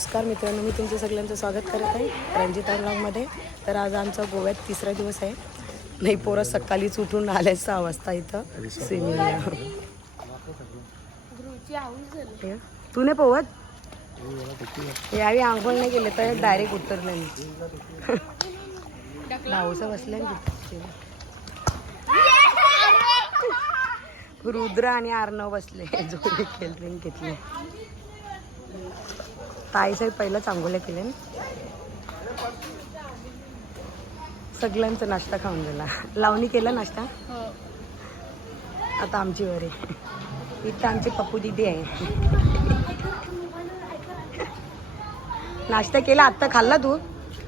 नमस्कार मित्रांनो, मी तुमचं सगळ्यांचं स्वागत करत आहे रंजिता ब्लॉगमध्ये. तर आज आमचा गोव्यात तिसरा दिवस आहे. नाही पोरं सकाळीच उठून आले 6 वाजता इथं स्विमिंगला. तू नाही पोहत? यावेळी आंघोळ नाही गेले तर डायरेक्ट उतरले मी. भाऊचं बसले रुद्र आणि अर्णव बसले जोडी खेळले घेतले. ताईसाहेब पहिलाच आंघोळ्या केले. सगळ्यांचा नाश्ता खाऊन गेला. लावणी केला नाश्ता. आता आमची वर आहे. इथं आमची पप्पू दिदी आहे. नाश्ता केला आत्ता खाल्ला तू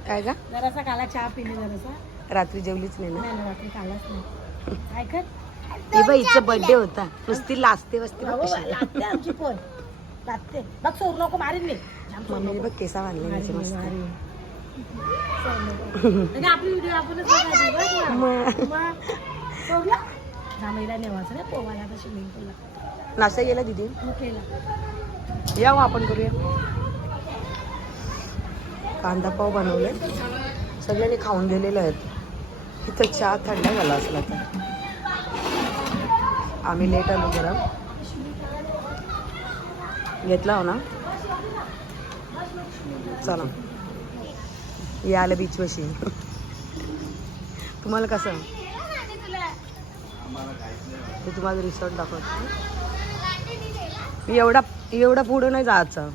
काय का? जरासा काला चहा पिली जरासा. रात्री जेवलीच नाही ना? नाही रात्री कालाच नाही. ऐकत ते बाई हिचा बर्थडे होता. नुसती लाजते बसते बघ कशी. लागते आमची पोर लागते बघ. सोड नको मारीन मी. मम्मी बघ केसा बांधले माझे मस्त. आपली व्हिडिओ आपणच बघायची. सोडला जांभळीला नेवायचं ना पोवाला तशी मी तुला. नाश्ता केला दिदी? केला. या आपण करूया. कांदा पाव बनवले. सगळ्यांनी खाऊन गेलेले आहेत. इथं चहा थंड झाला असला तर. आम्ही लेट आलो जरा. घेतला हो ना? चला या आलं बीचवशी. तुम्हाला कसं ते तुम्हाला रिसॉर्ट दाखवतो. एवढा पुढं नाही जायचं.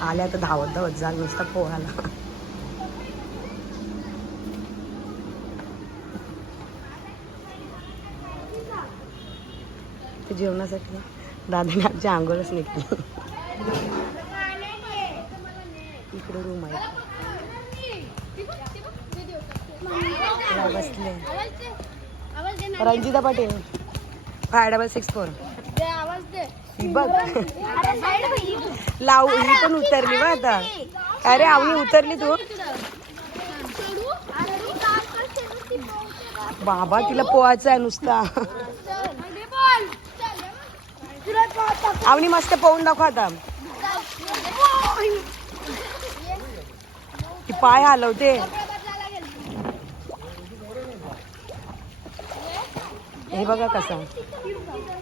आल्या तर धावत झालं नुसता पोहायला. जेवणासाठी दादाने आमची आंघोळच निघली. इकडे रूम आहे. बसले रंजिता पाटील 5664. ही बघ लावू. ही पण उतरली बघ आता. अरे आवनी उतरली तू. बाबा तिला पोहायचं आहे नुसता. आवनी मस्त पोहून दाखव आता. ती पाय हलवते. हे बघा कसा.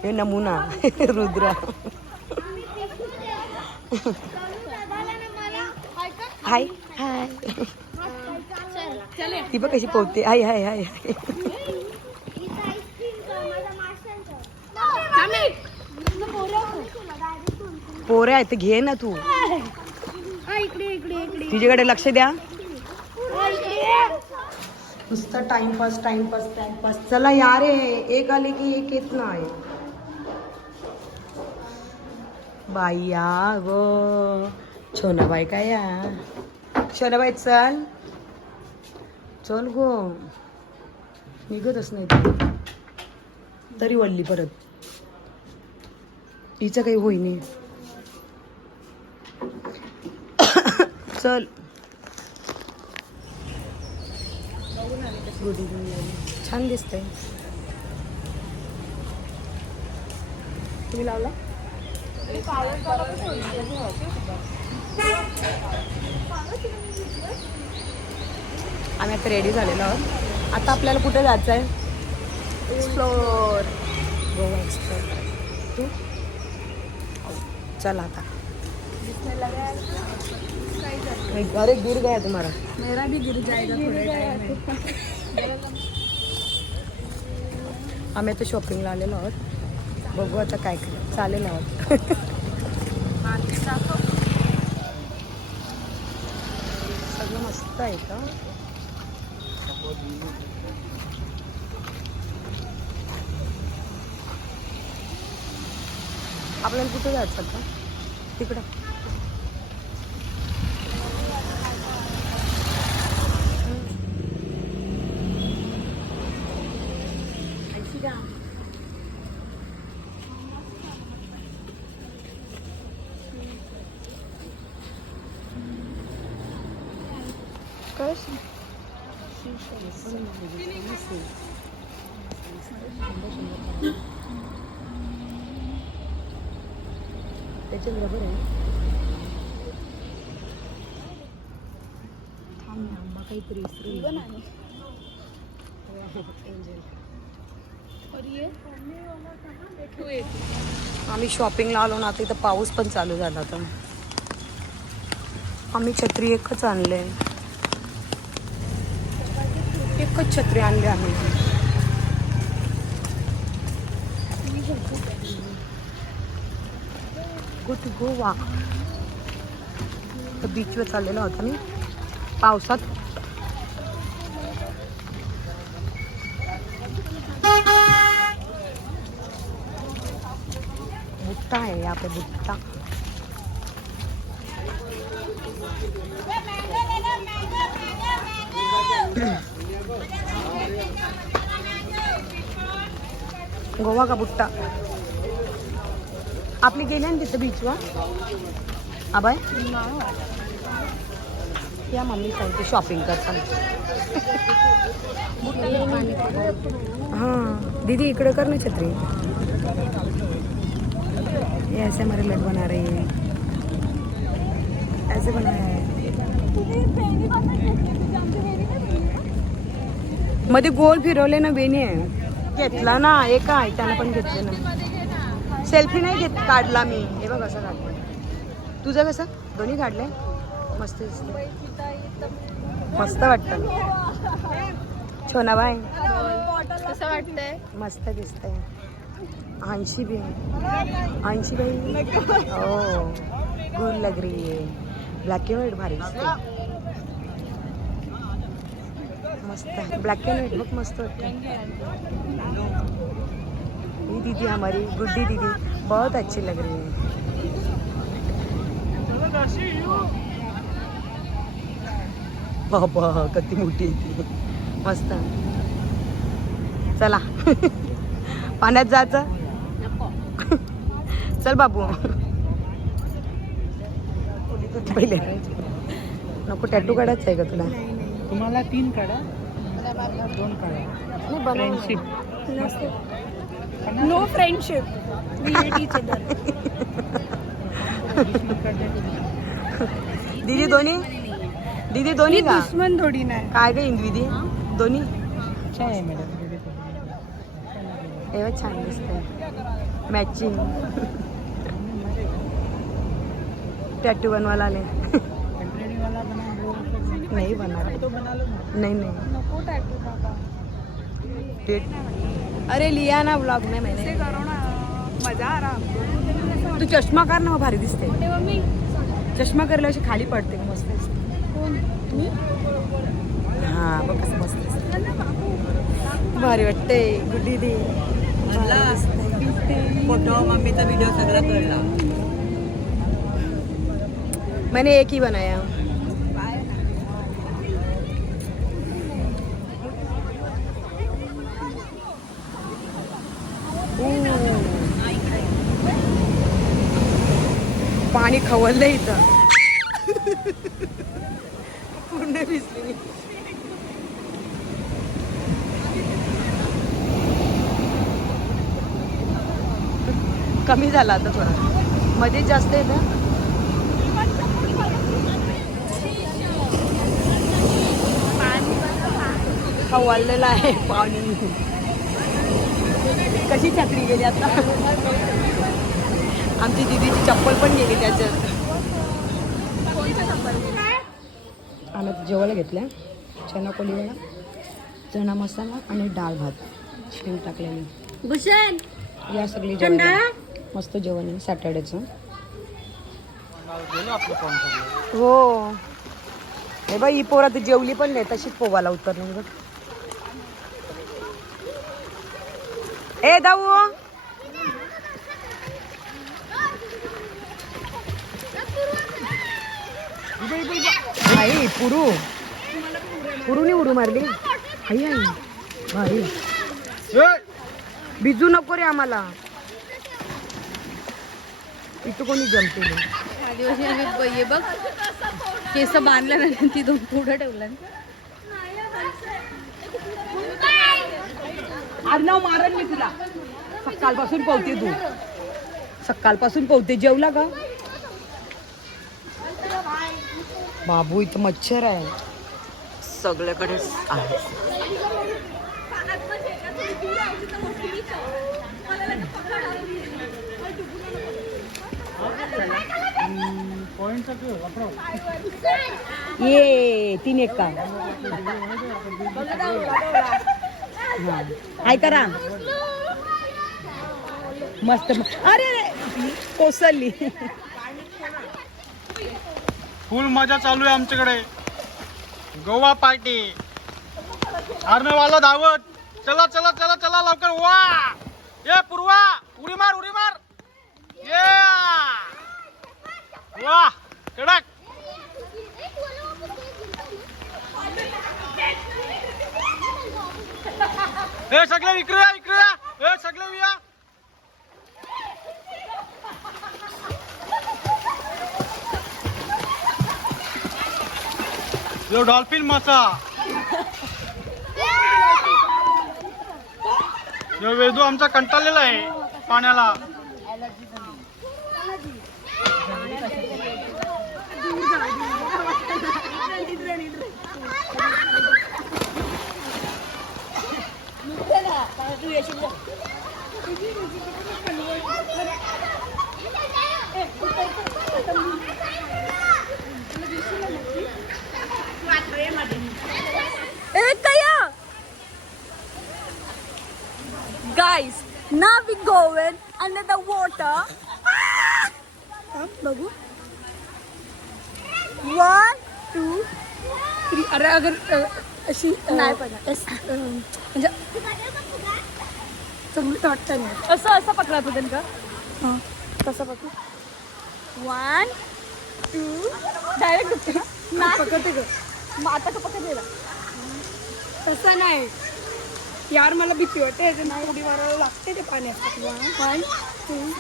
हे नमुना रुद्र. हाय हाय. ती बघ कशी पोहते. हाय हाय हाय. पोरे आहे तर घे ना तू. तिच्याकडे लक्ष द्या. नुसतं टाइमपास टाइमपास टाइमपास. चला या रे. एक आले की एक येत नाही. बाई या गो. छोनाबाई काय या. छोनाबाई चल चल गो. निघतच नाही तरी वल्ली परत. हिचं काही होईनी. चल छान दिसतंय. तुम्ही लावला? आम्ही आता रेडी झालेलो आहोत. आता आपल्याला कुठे जायचं आहे? एक्सप्लोर. गोवा एक्सप्लोर. तू चल आता. अरे गिर गया तुम्हारा. मेरा भी गिर जाएगा थोड़े टाइम में. आम्ही आता शॉपिंगला आलेलो आहोत. बघू आता काय काय चालेल आहोत. सगळं मस्त आहे का. आपल्याला कुठे जायचं का? तिकडं. त्याचे बरोबर आहे. आंबा काहीतरी आम्ही शॉपिंगला आलो ना, आता इथं पाऊस पण चालू झाला होता. आम्ही छत्री एकच आणले, एकच छत्री आणली आम्ही. Go to Goa. तर बीचवर चाललेला होता मी पावसात. भुट्टा है यहाँ पे, भुट्टा. गोवा का भुट्टा. आपली गेले ना तिथं बीचवर आबाय. या मम्मी सांगते शॉपिंग करताना. हाँ दीदी इकडे कर ना छत्री. ये ऐसे हमारे लड बना रही है, ऐसे बनाया है. मध्ये गोल फिरवले ना वेणी घेतला ना, एक आहे त्याला पण घेतले ना. सेल्फी नाही घेत, काढला मी. हे बघ असं काढलं. तुझं कसं दोन्ही काढले. मस्त दिसते, मस्त वाटतं. छोना बाय कसं वाटतंय? मस्त दिसतंय. आंशी भी है, आंशी भाई. ओ गुड लग रही है. ब्लॅक अँड व्हाईट भारी दिसते. मस्त ब्लॅक अँड व्हाईट बघ, मस्त वाटतं. ये दीदी हमारी गुड्डी दीदी बहुत अच्छी लग रही है. बाबा किती मोठी आहे ती. मस्त. चला पाण्यात जायचं. चल बाबू. पहिले नको. टॅटू काढायचं आहे का तुला? तुम्हाला 3 काढा, 2 काढा. नाही friendship. No friendship, we hate each other. दीदी दोन्ही, दीदी दोन्ही का? दुश्मन थोडी नाही. काय ग इंद्विदी दोन्ही. अच्छा आहे मॅडम. एवढं छान दिसतंय मॅचिंग. टॅटू बनवायला आले. नाही बनणार. नहीं नहीं नको टॅटू बाबा. अरे लिया ना ब्लॉग में मैंने. करो ना, मजा आ रहा. तू चष्मा कर ना, भारी दिसते. मम्मी चष्मा करल्या अशी खाली पडते, मस्त दिसते. मी हा बघ कसं मस्त दिसते. भारी वाटते. गुड्डी दी फोटो मम्मीचा व्हिडिओ सगळा कळला. मैंने एक ही बनाया. पाणी खवललं इथं. पूर्ण भिजली. कमी झाला आता थोडा, मध्ये जास्त आहे ना. खवललेलं आहे पाणी. कशी छत्री गेली आता. आमची दीदीची चप्पल पण गेली त्याच्यात. आम्ही जेवायला घेतल्या चना कोलीवाला, चना मसाला आणि डाळ भात शेंग टाकलेली. भूषण या सगळी जेवण मस्त जेवण आहे सॅटर्डेचं. हो हे बाई ही पोरा तर जेवली पण नाही, तशीच पोवाला उतरली. बघ ए दाऊ. आई पुरूनी उडू मारली. आई आई भाई भिजू नको रे आम्हाला. इथं कोणी जमते. आदिवासी बघ केस बांधलं नाही, ती दोन पुढं ठेवलं. आडनाव मारन मी तुला. सकाळपासून पोहते तू. सकाळपासून पोहते. जेवला का बाबू? इथं मच्छर आहे सगळ्याकडेच आहे. ये 3-1 का हाय करा मस्त. अरे कोसळली. फुल मजा चालू आहे आमच्याकडे. गोवा पार्टी. आर्मी वाला धावत. चला चला चला चला लवकर. वा ये पूर्वा उडी मार उडी मार. ये वा कडक. हे सगळे इकडे या इकडे या. हे सगळे या. यो डॉल्फिन मासा. यो वेदू आमचा कंटाळलेला आहे पाण्याला. Guys, now we going under the water. बघू 1, 2, 3. अरे अगर अशी नाही पण म्हणजे चांगली वाटतं नाही. असं पकडा तू का? हां कसं पकडू? 1, 2 डायरेक्ट पकडते का? मग आता का पकडलेला तसं नाही यार. मला भीती वाटते ना उडी मारायला लागते ते पाण्यात. 1, 2,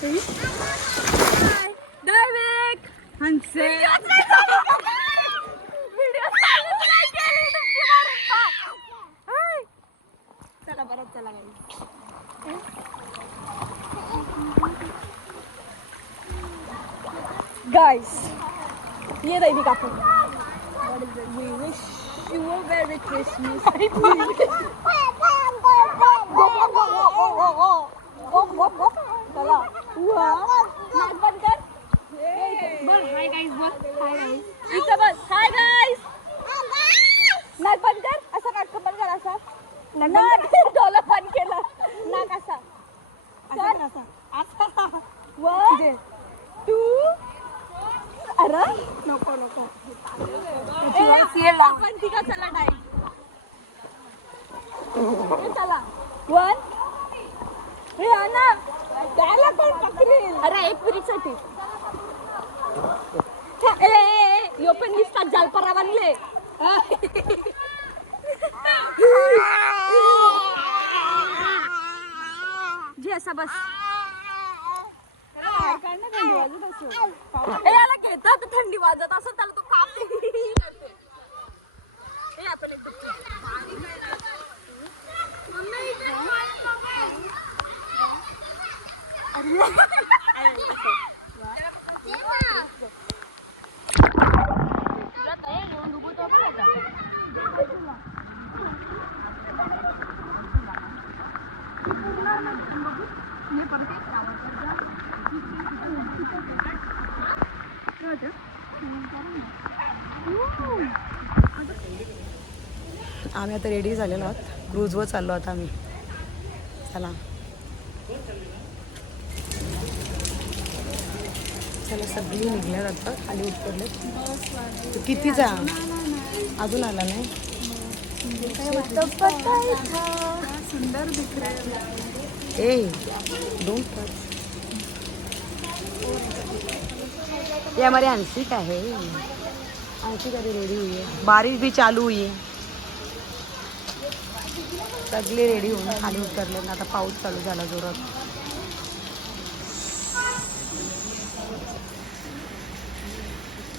3 डायरेक्ट हंसे. चला बरं चला गाइस. ये रही कापू. We wish you a Merry Christmas. चला नाक बंद कर. बोल हाय गाइस. बोल हाय गाइस. इथं बस. Hi guys. नाक बंद कर. असं नाक बंद कर. असं नाक डोळा बंद केलं. नाक असा असा 1, 2. अरे नको नको. आपण तिघा चला नाही. चला 1. हे ना त्याला पण पकडील. अरे 1 मिनिटसाठी. यो पण दिसतात जालपरा बनले. जी असा बस. थंडी वाजत असो. याला घेतात थंडी वाजत असं त्याला तो काम आपण आम्ही आता रेडी झालेलो आहोत. क्रूजवर चाललो आता आम्ही. चला चला सगळी निघल्या आता. खाली उतरले. कितीचा अजून आला नाही. सुंदर दिख रहा है. ए डोंट टच. ये हमारी अंशिका है. अंशिका भी रेडी हुई है. बारिश भी चालू हुई है. सगळे रेडी होऊन खाली उतरले. आता पाऊस चालू झाला जोरात.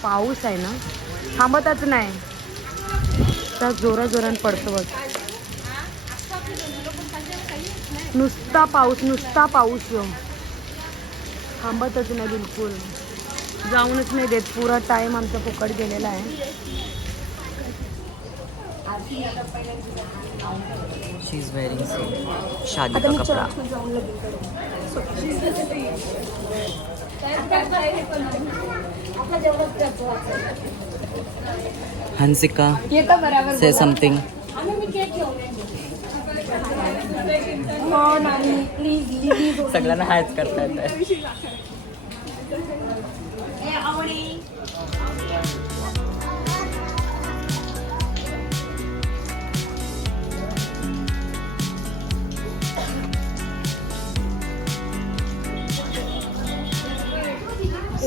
पाऊस आहे ना थांबतच नाही. तर जोरात पडतो बघ. नुसता पाऊस यो थांबतच नाही बिलकुल. जाऊनच नाही देत. पुरा टाइम आमचा फुकट गेलेला आहे. शी इज वेअरिंग सेम शादी का कपड़ा. हंसिका से समथिंग. सगळ्यांना हायच करता येत.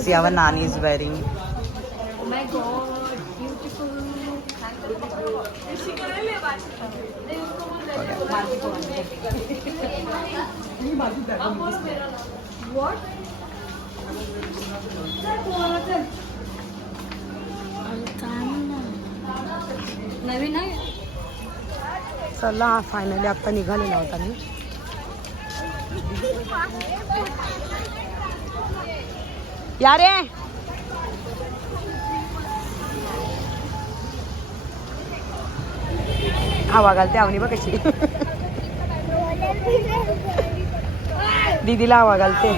See, our Nani is wearing. Oh my god, beautiful. What? नवीन आहे. चला फायनली आता निघालेला होता मी. या रे हवा घालते आवनी बघ कशी. दीदीला हवा घालते.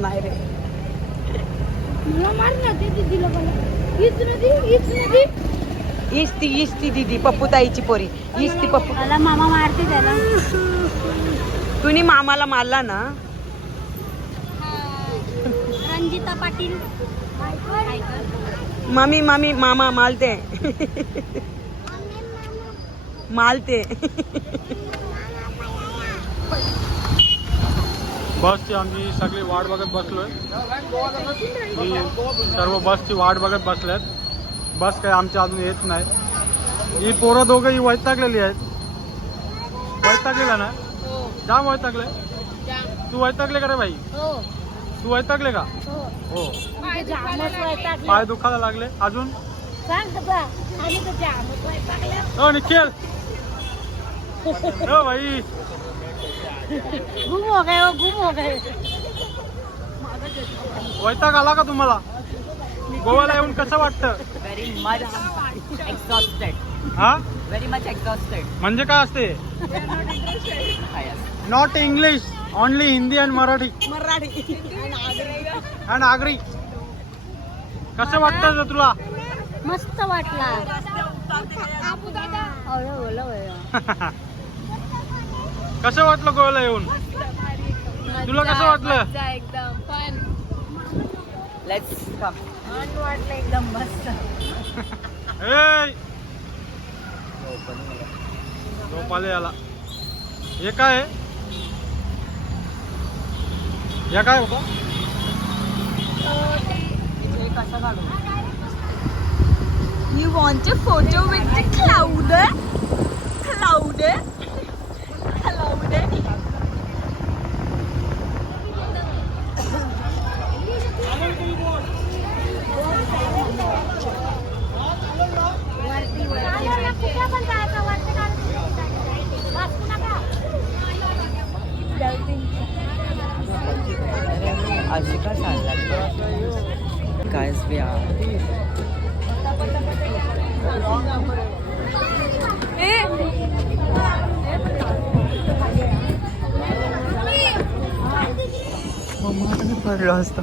नाही रे ईस्ती दीदी पप्पू ताईची पोरी. ईस्ती पप्पू मला मामा मारते त्याला. तुम्ही मामाला मारला ना. रंजिता पाटील. मामी मामी मामा मालते मालते. बसची आमची सगळी वाट बघत बसलोय. ही सर्व बसची वाट बघत बसल्यात. बस काही आमच्या अजून येत नाही. ही पोरं दोघंही वैतागलेली आहेत. वैतागलेला ना. जाम वैतागले. तू वैतागले का रे भाई. तू वैतागले का. हो पाय दुखायला लागले. अजून हो निखिल. हो भाई गुम हो गए. वैताग आला का तुम्हाला. गोव्याला येऊन कसं वाटतं. Very much exhausted. हा Very much exhausted. म्हणजे काय असते. Not English only Hindi and Marathi and Agri. कसं वाटतं तुला. मस्त वाटला. कसं वाटलं गोव्याला येऊन. तुला कसं वाटलं. एकदम फन Let's come. वाटलं एकदम मस्त. ए झोप आले याला. हे काय आहे. या काय होतं. You want a photo with the cloud? Cloud? Ashika salad. Guys, we are. मम्मा पडलो असतो.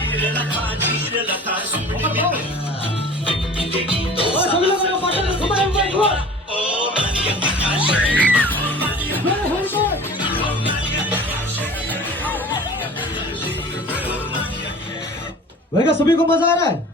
वेगा सभी को मजा आ रहा है?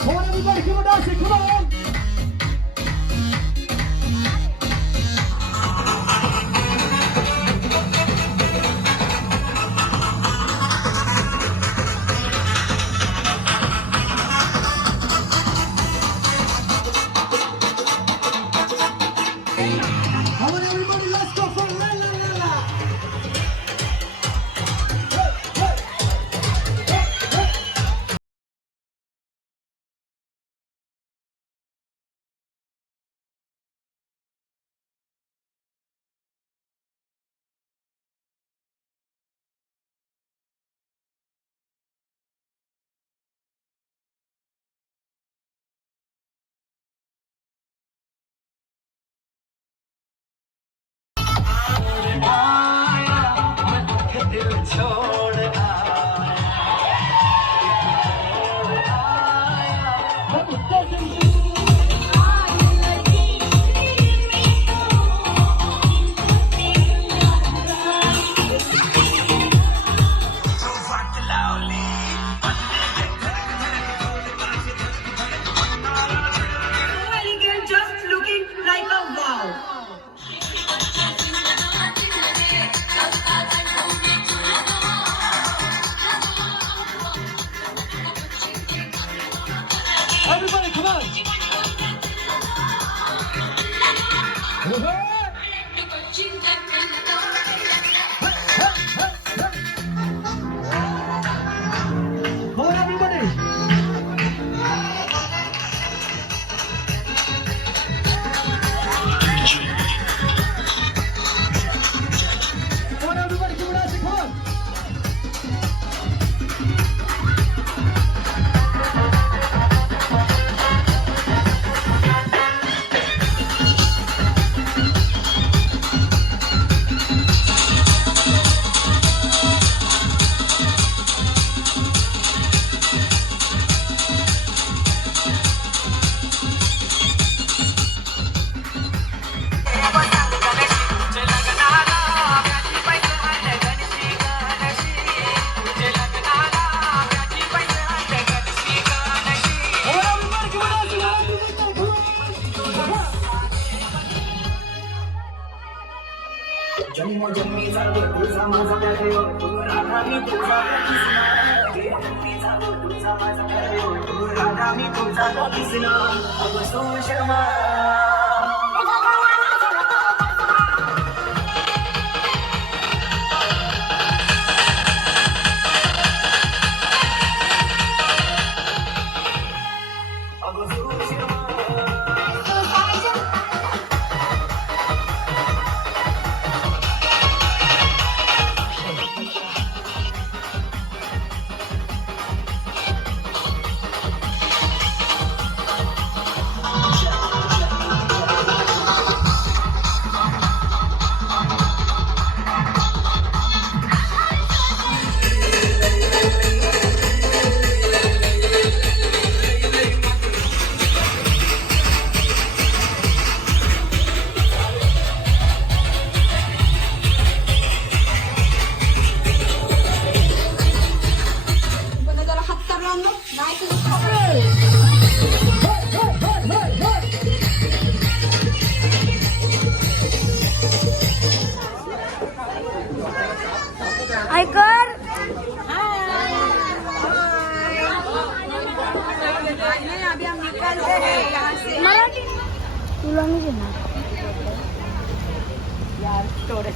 Come on, everybody, come on, dancing, come on! Come on, everybody, let's go for la la la la! Everybody, come on! Come on, everybody! Come on, everybody, come on, dancing, come on! ऐकर मराठी तुला नाही घेणार यार storage